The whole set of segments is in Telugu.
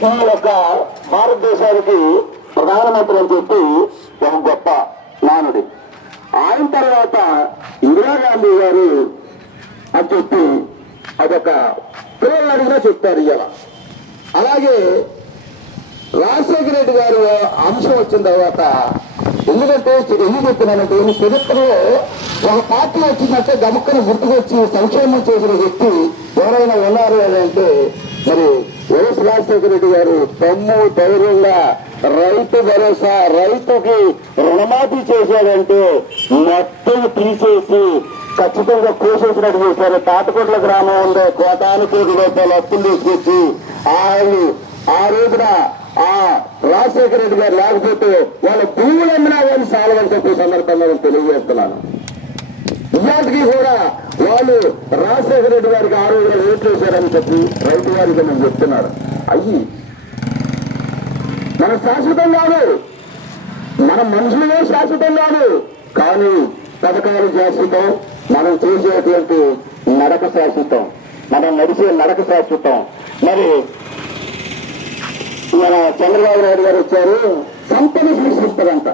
ఈ యొక్క భారతదేశానికి ప్రధానమంత్రి అని చెప్పి ఒక గొప్ప నానుడి ఆయన తర్వాత ఇందిరాగాంధీ గారు అని చెప్పి అదొక పిల్లలు కూడా చెప్తారు ఇవాళ. అలాగే రాజశేఖర రెడ్డి గారు అంశం వచ్చిన తర్వాత ఎందుకంటే ఎందుకు చెప్తున్నానంటే ఈ చరిత్రలో ఒక పార్టీ వచ్చిందంటే గమక్కని గుర్తుకొచ్చి సంక్షేమం చేసిన వ్యక్తి ఎవరైనా ఉన్నారు అని అంటే మరి వైఎస్ రాజశేఖర రెడ్డి గారు తమ్ము ధైర్యంగా రైతు భరోసా రైతుకి రుణమాఫీ చేశాడంటే మొత్తం తీసేసి ఖచ్చితంగా కోసేసినట్టు చేశారు తాటకోట్ల గ్రామం ఉండే కోటాను కోటి రూపాయలు అప్పులు తీసుకొచ్చి ఆయన ఆ రోజున ఆ రాజశేఖర రెడ్డి గారు లేకపోతే వాళ్ళ భూములు అమ్మినా కానీ సాలవని చెప్పే సందర్భంగా నేను తెలియజేస్తున్నాను. ఇవాటికి కూడా వాళ్ళు రాజశేఖర రెడ్డి గారికి ఆరు వేల ఓట్లు వేశారని చెప్పి రైతు వారికి నేను చెప్తున్నారు అయ్యి మన శాశ్వతం కాదు. మన మనుషులే శాశ్వతం కాదు. కానీ పథకాలు శాశ్వతం మనం చేసేటువంటి నడక శాశ్వతం మనం నడిచే నడక శాశ్వతం. మరి మన చంద్రబాబు నాయుడు గారు వచ్చారు సంపద సృష్టిస్తారంట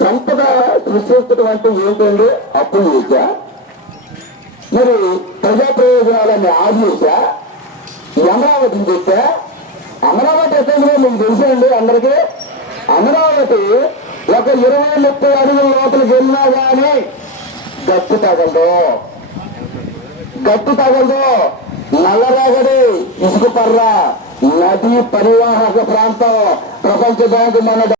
సంపద సృష్టించడం అంటే ఏంటండి? అప్పులు విద్య ప్రజా ప్రయోజనాలన్నీ ఆదేశా అమరావతిని తెచ్చా అమరావతి అసెంబ్లీ మీకు తెలుసండి అందరికీ? అమరావతి ఒక ఇరవై ముప్పై అడుగుల లోపలికి వెళ్ళినా కానీ గట్టు తగలదు. గట్టు తగలదు. నల్లరేగడి ఇసుకపర్ర నదీ పరివాహక ప్రాంతం ప్రపంచ బ్యాంకు మన